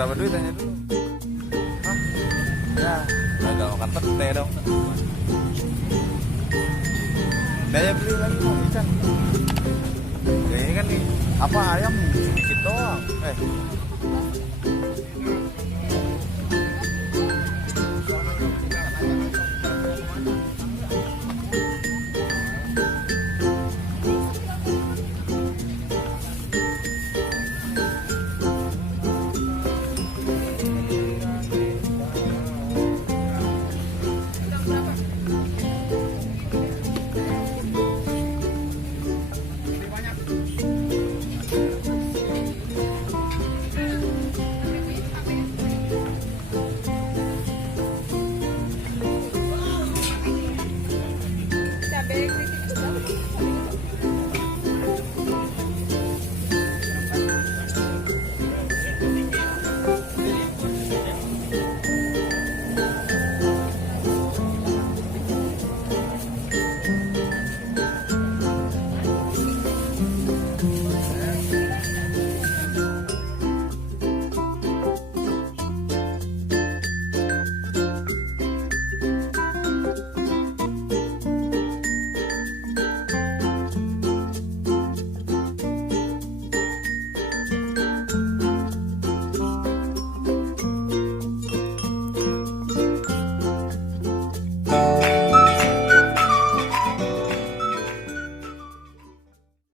berapa duit tanya dulu. Hah? Ya, agak makan pete dong. Daya beli lagi mau ikan. Ya, ini kan nih apa ayam sedikit doang.